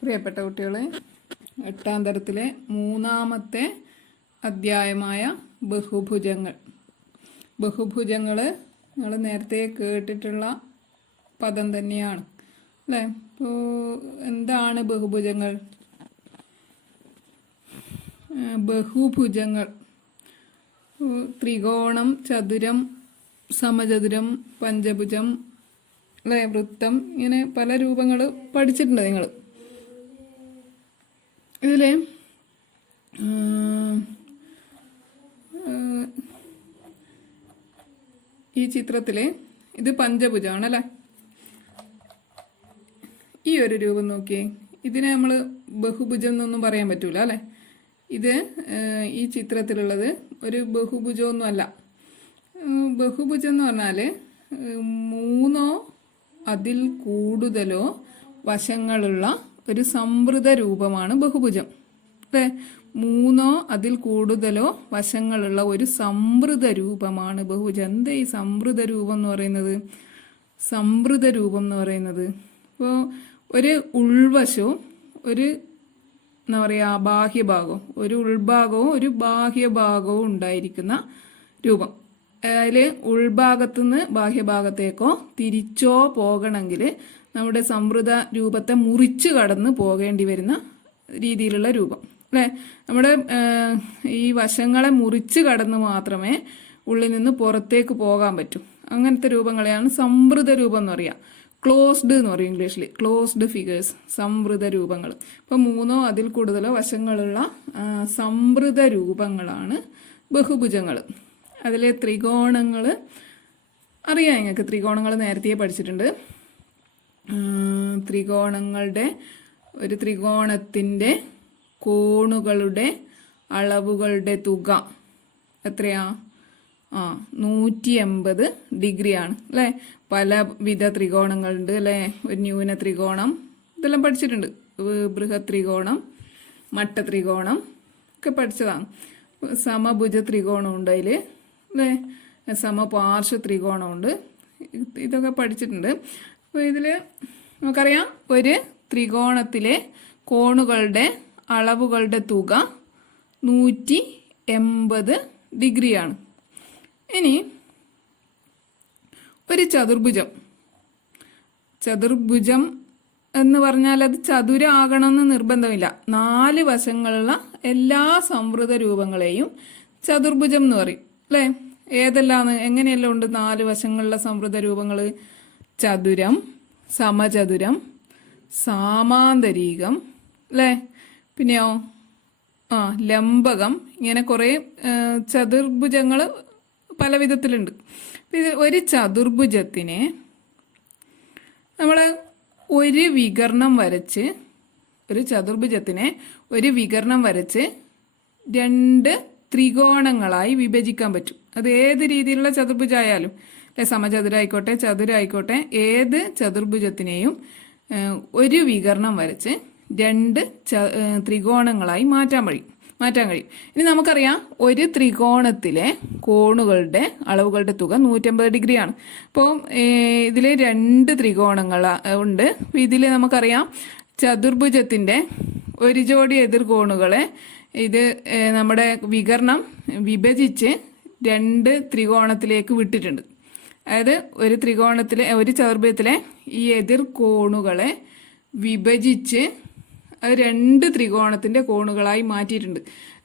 പ്രിയപ്പെട്ട കുട്ടികളെ, 8ാം തരത്തിലെ 3ാമത്തെ അധ്യായമായ ബഹുഭുജങ്ങൾ. ബഹുഭുജങ്ങൾ നിങ്ങൾ നേരത്തെ കേട്ടിട്ടുള്ള പദം തന്നെയാണ് അല്ലേ? ഇപ്പോൾ എന്താണ് ബഹുഭുജങ്ങൾ? ബഹുഭുജങ്ങൾ ത്രികോണം, ചതുരം, സമചതുരം, പഞ്ചഭുജം അല്ലേ, വൃത്തം, ഇങ്ങനെ പല രൂപങ്ങൾ പഠിച്ചിട്ടുണ്ട് നിങ്ങൾ. ഇതിലെ ഈ ചിത്രത്തില് ഇത് പഞ്ചഭുജമാണല്ലേ. ഈ ഒരു രൂപം നോക്കിയേ, ഇതിനെ നമ്മൾ ബഹുഭുജം എന്നൊന്നും പറയാൻ പറ്റൂല അല്ലേ. ഇത് ഈ ചിത്രത്തിലുള്ളത് ഒരു ബഹുഭുജമൊന്നും അല്ല. ബഹുഭുജം എന്ന് പറഞ്ഞാൽ 3 അതിൽ കൂടുതലോ വശങ്ങളുള്ള ഒരു സംവൃത രൂപമാണ് ബഹുഭുജം അല്ലേ. 3 അതിൽ കൂടുതലോ വശങ്ങളുള്ള ഒരു സംവൃത രൂപമാണ് ബഹുഭുജം. എന്താ ഈ സംവൃത രൂപം എന്ന് പറയുന്നത്? സംവൃത രൂപം എന്ന് പറയുന്നത് ഇപ്പോൾ ഒരു ഉൾവശവും ഒരു എന്താ പറയുക ബാഹ്യഭാഗവും, ഒരു ഉൾഭാഗവും ഒരു ബാഹ്യഭാഗവും ഉണ്ടായിരിക്കുന്ന രൂപം. അതിൽ ഉൾഭാഗത്തുനിന്ന് ബാഹ്യഭാഗത്തേക്കോ തിരിച്ചോ പോകണമെങ്കിൽ നമ്മുടെ സംവൃത രൂപത്തെ മുറിച്ച് കടന്ന് പോകേണ്ടി വരുന്ന രീതിയിലുള്ള രൂപം അല്ലേ. നമ്മുടെ ഈ വശങ്ങളെ മുറിച്ച് കടന്ന് മാത്രമേ ഉള്ളിൽ നിന്ന് പുറത്തേക്ക് പോകാൻ പറ്റൂ. അങ്ങനത്തെ രൂപങ്ങളെയാണ് സംവൃത രൂപം എന്ന് പറയുക. ക്ലോസ്ഡ് എന്ന് പറയും ഇംഗ്ലീഷിൽ, ക്ലോസ്ഡ് ഫിഗേഴ്സ്, സംവൃത രൂപങ്ങൾ. ഇപ്പം 3 അതിൽ കൂടുതലോ വശങ്ങളുള്ള സംവൃത രൂപങ്ങളാണ് ബഹുഭുജങ്ങൾ. അതിലെ ത്രികോണങ്ങൾ അറിയാം നിങ്ങൾക്ക്, ത്രികോണങ്ങൾ നേരത്തെ പഠിച്ചിട്ടുണ്ട്. ത്രികോണങ്ങളുടെ ഒരു ത്രികോണത്തിൻ്റെ കോണുകളുടെ അളവുകളുടെ തുക എത്രയാ? 180 ഡിഗ്രിയാണ് അല്ലേ. പലവിധ ത്രികോണങ്ങളുണ്ട് അല്ലേ. ഒരു ന്യൂന ത്രികോണം ഇതെല്ലാം പഠിച്ചിട്ടുണ്ട്. ബൃഹത് ത്രികോണം, മട്ട ത്രികോണം ഒക്കെ പഠിച്ചതാണ്. സമഭുജ ത്രികോണമുണ്ട് അതിൽ അല്ലേ, സമപാർശ്വ ത്രികോണമുണ്ട്. ഇതൊക്കെ പഠിച്ചിട്ടുണ്ട്. അപ്പോൾ ഇതിൽ നമുക്കറിയാം ഒരു ത്രികോണത്തിലെ കോണുകളുടെ അളവുകളുടെ തുക 180 ഡിഗ്രിയാണ്. ഇനി ഒരു ചതുർഭുജം, ചതുർഭുജം എന്ന് പറഞ്ഞാൽ അത് ചതുരാകണമെന്ന് നിർബന്ധമില്ല. 4 വശങ്ങളുള്ള എല്ലാ സംവൃത രൂപങ്ങളെയും ചതുർഭുജം എന്ന് പറയും അല്ലേ. ഏതെല്ലാം എങ്ങനെയെല്ലാം ഉണ്ട് 4 വശങ്ങളുള്ള സംവൃത രൂപങ്ങൾ? ചതുരം, സമചതുരം, സാമാന്തരീകം അല്ലേ, പിന്നെയോ ലംബകം. ഇങ്ങനെ കുറേ ചതുർഭുജങ്ങൾ പല വിധത്തിലുണ്ട്. ഒരു ചതുർഭുജത്തിനെ നമ്മൾ ഒരു വികർണം വരച്ച്, ഒരു ചതുർഭുജത്തിനെ ഒരു വികർണം വരച്ച് 2 ത്രികോണങ്ങളായി വിഭജിക്കാൻ പറ്റും. അത് ഏത് രീതിയിലുള്ള ചതുർഭുജമായാലും അല്ലെ, സമചതുരായിക്കോട്ടെ ചതുരായിക്കോട്ടെ, ഏത് ചതുർഭുജത്തിനെയും ഒരു വികർണം വരച്ച് 2 ത്രികോണങ്ങളായി മാറ്റാൻ കഴിയും. ഇനി നമുക്കറിയാം ഒരു ത്രികോണത്തിലെ കോണുകളുടെ അളവുകളുടെ തുക 180 ഡിഗ്രിയാണ്. അപ്പോൾ ഇതിൽ 2 ത്രികോണങ്ങൾ ഉണ്ട്. ഇതിൽ നമുക്കറിയാം ചതുർഭുജത്തിൻ്റെ ഒരു ജോഡി എതിർകോണുകളെ ഇത് നമ്മുടെ വികർണം വിഭജിച്ച് 2 ത്രികോണത്തിലേക്ക് വിട്ടിട്ടുണ്ട്. അതായത് ഒരു ചതുർഭുജത്തിലെ ഈ എതിർകോണുകളെ വിഭജിച്ച് അത് 2 ത്രികോണത്തിൻ്റെ കോണുകളായി മാറ്റിയിട്ടുണ്ട്.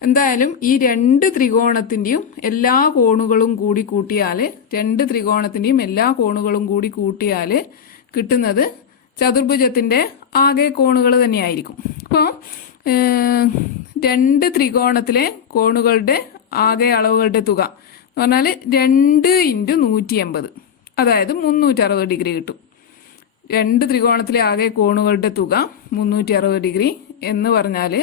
എന്തായാലും ഈ 2 ത്രികോണത്തിൻ്റെയും എല്ലാ കോണുകളും കൂടി കൂട്ടിയാൽ, 2 ത്രികോണത്തിൻ്റെയും എല്ലാ കോണുകളും കൂടി കൂട്ടിയാൽ കിട്ടുന്നത് ചതുർഭുജത്തിൻ്റെ ആകെ കോണുകൾ തന്നെയായിരിക്കും. അപ്പോൾ 2 ത്രികോണത്തിലെ കോണുകളുടെ ആകെ അളവുകളുടെ തുക എന്ന് പറഞ്ഞാൽ 2 × 180, അതായത് 360 ഡിഗ്രി കിട്ടും. 2 ത്രികോണത്തിലെ ആകെ കോണുകളുടെ തുക 360 ഡിഗ്രി എന്ന് പറഞ്ഞാൽ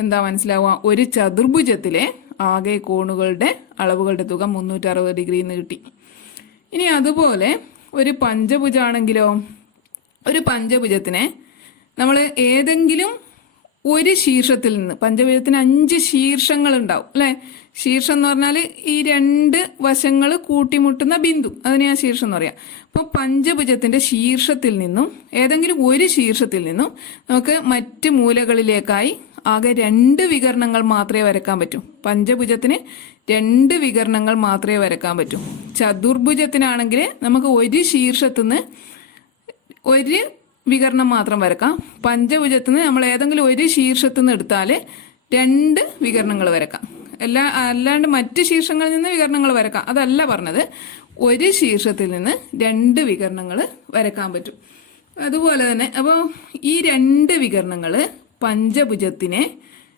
എന്താ മനസ്സിലാവുക? ഒരു ചതുർഭുജത്തിലെ ആകെ കോണുകളുടെ അളവുകളുടെ തുക 360 ഡിഗ്രി എന്ന് കിട്ടി. ഇനി അതുപോലെ ഒരു പഞ്ചഭുജാണെങ്കിലോ, ഒരു പഞ്ചഭുജത്തിനെ നമ്മൾ ഏതെങ്കിലും ഒരു ശീർഷത്തിൽ നിന്ന്, പഞ്ചഭുജത്തിന് 5 ശീർഷങ്ങൾ ഉണ്ടാവും അല്ലെ. ശീർഷം എന്ന് പറഞ്ഞാൽ ഈ 2 വശങ്ങൾ കൂട്ടിമുട്ടുന്ന ബിന്ദു, അതിനെയാ ശീർഷം എന്ന് പറയാം. അപ്പോൾ പഞ്ചഭുജത്തിന്റെ ശീർഷത്തിൽ നിന്നും, ഏതെങ്കിലും ഒരു ശീർഷത്തിൽ നിന്നും നമുക്ക് മറ്റ് മൂലകളിലേക്കായി ആകെ 2 വികരണങ്ങൾ മാത്രമേ വരക്കാൻ പറ്റൂ. പഞ്ചഭുജത്തിന് 2 വികരണങ്ങൾ മാത്രമേ വരക്കാൻ പറ്റൂ. ചതുർഭുജത്തിനാണെങ്കിൽ നമുക്ക് ഒരു ശീർഷത്തുനിന്ന് ഒരു വികരണം മാത്രം വരക്കാം. പഞ്ചഭുജത്തിന് നമ്മൾ ഏതെങ്കിലും ഒരു ശീർഷത്തുനിന്ന് എടുത്താൽ 2 വികരണങ്ങൾ വരക്കാം. അല്ലാണ്ട് മറ്റ് ശീർഷങ്ങളിൽ നിന്ന് വികരണങ്ങൾ വരക്കാം, അതല്ല പറഞ്ഞത്. ഒരു ശീർഷത്തിൽ നിന്ന് 2 വികരണങ്ങൾ വരക്കാൻ പറ്റും. അതുപോലെ തന്നെ അപ്പോൾ ഈ 2 വികരണങ്ങൾ പഞ്ചഭുജത്തിനെ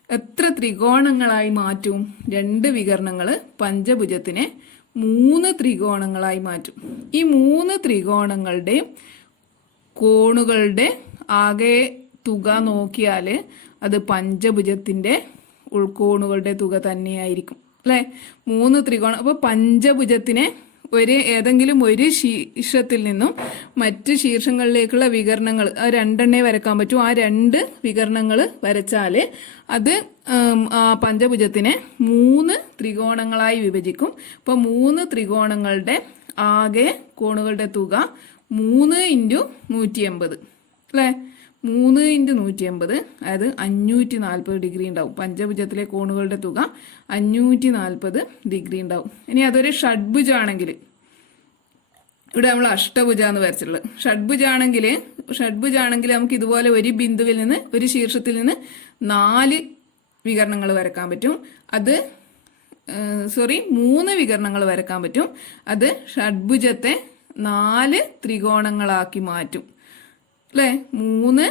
എത്ര ത്രികോണങ്ങളായി മാറ്റും? 2 വികരണങ്ങൾ പഞ്ചഭുജത്തിനെ 3 ത്രികോണങ്ങളായി മാറ്റും. ഈ 3 ത്രികോണങ്ങളുടെയും കോണുകളുടെ ആകെ തുക നോക്കിയാൽ അത് പഞ്ചഭുജത്തിന്റെ ഉൾക്കോണുകളുടെ തുക തന്നെയായിരിക്കും അല്ലെ. 3 ത്രികോണം. അപ്പോൾ പഞ്ചഭുജത്തിനെ ഏതെങ്കിലും ഒരു ശീർഷത്തിൽ നിന്നും മറ്റ് ശീർഷങ്ങളിലേക്കുള്ള വികരണങ്ങൾ 2 വരക്കാൻ പറ്റും. ആ 2 വികരണങ്ങൾ വരച്ചാൽ അത് പഞ്ചഭുജത്തിനെ 3 ത്രികോണങ്ങളായി വിഭജിക്കും. അപ്പോൾ 3 ത്രികോണങ്ങളുടെ ആകെ കോണുകളുടെ തുക 3 × 180 അല്ലേ. 3 × 180 അതായത് 540 ഡിഗ്രി ഉണ്ടാവും. പഞ്ചഭുജത്തിലെ കോണുകളുടെ തുക 540 ഡിഗ്രി ഉണ്ടാവും. ഇനി അതൊരു ഷഡ്ഭുജാണെങ്കിൽ, ഇവിടെ നമ്മൾ അഷ്ടഭുജ എന്ന് വരച്ചിട്ടുള്ളത്. ഷഡ്ഭുജാണെങ്കിൽ നമുക്ക് ഇതുപോലെ ഒരു ബിന്ദുവിൽ നിന്ന്, ഒരു ശീർഷത്തിൽ നിന്ന് 4 വികരണങ്ങൾ വരക്കാൻ പറ്റും. 3 വികരണങ്ങൾ വരക്കാൻ പറ്റും. അത് ഷഡ്ഭുജത്തെ 4 ത്രികോണങ്ങളാക്കി മാറ്റും അല്ലേ. 3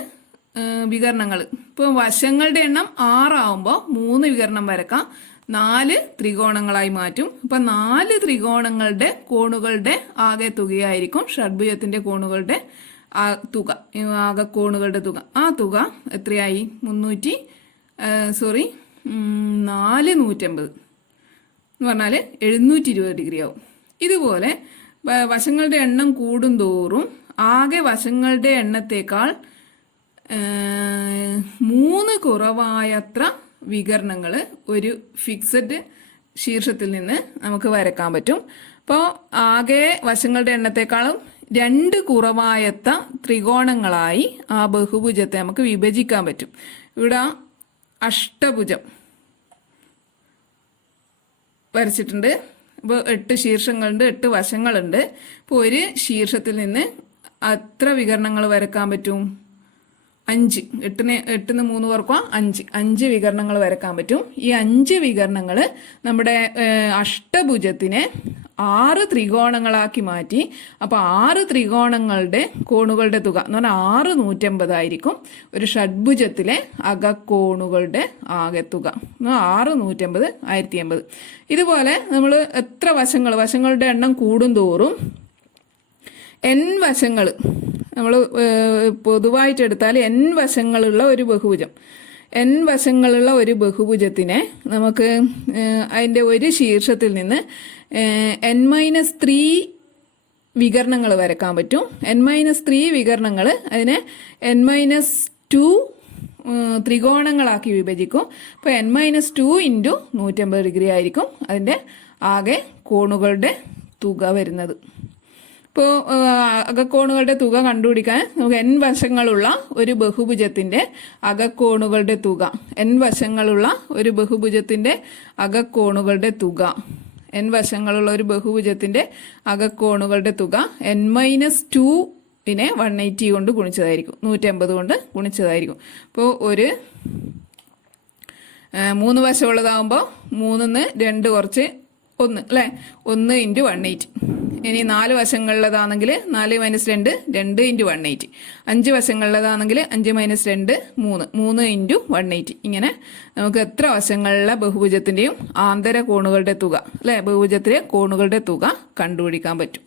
വികരണങ്ങൾ. ഇപ്പോൾ വശങ്ങളുടെ എണ്ണം 6 ആവുമ്പോൾ 3 വികരണം വരക്കാം, 4 ത്രികോണങ്ങളായി മാറ്റും. അപ്പൊ 4 ത്രികോണങ്ങളുടെ കോണുകളുടെ ആകെ തുകയായിരിക്കും ഷഡ്ഭുജത്തിന്റെ കോണുകളുടെ തുക, ആകെ കോണുകളുടെ തുക. ആ തുക എത്രയായി? 450 എന്ന് പറഞ്ഞാൽ 720 ഡിഗ്രി ആവും. ഇതുപോലെ വശങ്ങളുടെ എണ്ണം കൂടുന്തോറും ആകെ വശങ്ങളുടെ എണ്ണത്തേക്കാൾ 3 കുറവായത്ര വികരണങ്ങൾ ഒരു ഫിക്സഡ് ശീർഷത്തിൽ നിന്ന് നമുക്ക് വരക്കാൻ പറ്റും. അപ്പോൾ ആകെ വശങ്ങളുടെ എണ്ണത്തെക്കാളും 2 കുറവായത്ത ത്രികോണങ്ങളായി ആ ബഹുഭുജത്തെ നമുക്ക് വിഭജിക്കാൻ പറ്റും. ഇവിടെ അഷ്ടഭുജം വരച്ചിട്ടുണ്ട്. ഇപ്പോൾ 8 ശീർഷങ്ങളുണ്ട്, 8 വശങ്ങളുണ്ട്. ഇപ്പോൾ ഒരു ശീർഷത്തിൽ നിന്ന് എത്ര വികരണങ്ങൾ വരക്കാൻ പറ്റും? 5. 8 3 കുറക്കുക 5 വികരണങ്ങൾ വരക്കാൻ പറ്റും. ഈ 5 വികരണങ്ങൾ നമ്മുടെ അഷ്ടഭുജത്തിനെ 6 ത്രികോണങ്ങളാക്കി മാറ്റി. അപ്പോൾ 6 ത്രികോണങ്ങളുടെ കോണുകളുടെ തുക എന്ന് പറഞ്ഞാൽ 650 ആയിരിക്കും ഒരു ഷഡ്ഭുജത്തിലെ അകക്കോണുകളുടെ ആകെ തുക. 650 1080. ഇതുപോലെ നമ്മൾ എത്ര വശങ്ങളുടെ എണ്ണം കൂടുന്തോറും n വശങ്ങൾ നമ്മൾ പൊതുവായിട്ട് എടുത്താൽ n വശങ്ങളുള്ള ഒരു ബഹുഭുജം, n വശങ്ങളുള്ള ഒരു ബഹുഭുജത്തിനെ നമുക്ക് അതിൻ്റെ ഒരു ശീർഷത്തിൽ നിന്ന് n-3 വികരണങ്ങൾ വരക്കാൻ പറ്റും. n-3 വികരണങ്ങൾ അതിനെ n-2 ത്രികോണങ്ങളാക്കി വിഭജിക്കും. അപ്പോൾ n-2 × 180 ഡിഗ്രി ആയിരിക്കും അതിൻ്റെ ആകെ കോണുകളുടെ തുക വരുന്നത്. ഇപ്പോൾ അകക്കോണുകളുടെ തുക കണ്ടുപിടിക്കാൻ നമുക്ക് n വശങ്ങളുള്ള ഒരു ബഹുഭുജത്തിന്റെ അകക്കോണുകളുടെ തുക, n വശങ്ങളുള്ള ഒരു ബഹുഭുജത്തിന്റെ അകക്കോണുകളുടെ തുക, n വശങ്ങളുള്ള ഒരു ബഹുഭുജത്തിന്റെ അകക്കോണുകളുടെ തുക n-2 നെ 180 കൊണ്ട് ഗുണിച്ചതായിരിക്കും, 180 കൊണ്ട് ഗുണിച്ചതായിരിക്കും. അപ്പോൾ ഒരു 3 വശമുള്ളതാകുമ്പോൾ 3ന്ന് 2 കുറച്ച് 1 അല്ലേ, 1 × 180. ഇനി 4 വശങ്ങളിലതാണെങ്കിൽ 4 - 2 2 × 180. 5 വശങ്ങളിലതാണെങ്കിൽ 5 - 2 3 3 × 180. ഇങ്ങനെ നമുക്ക് എത്ര വശങ്ങളിലെ ബഹുഭുജത്തിന്റെയും ആന്തര കോണുകളുടെ തുക അല്ലെ, ബഹുഭുജത്തിലെ കോണുകളുടെ തുക കണ്ടുപിടിക്കാൻ പറ്റും.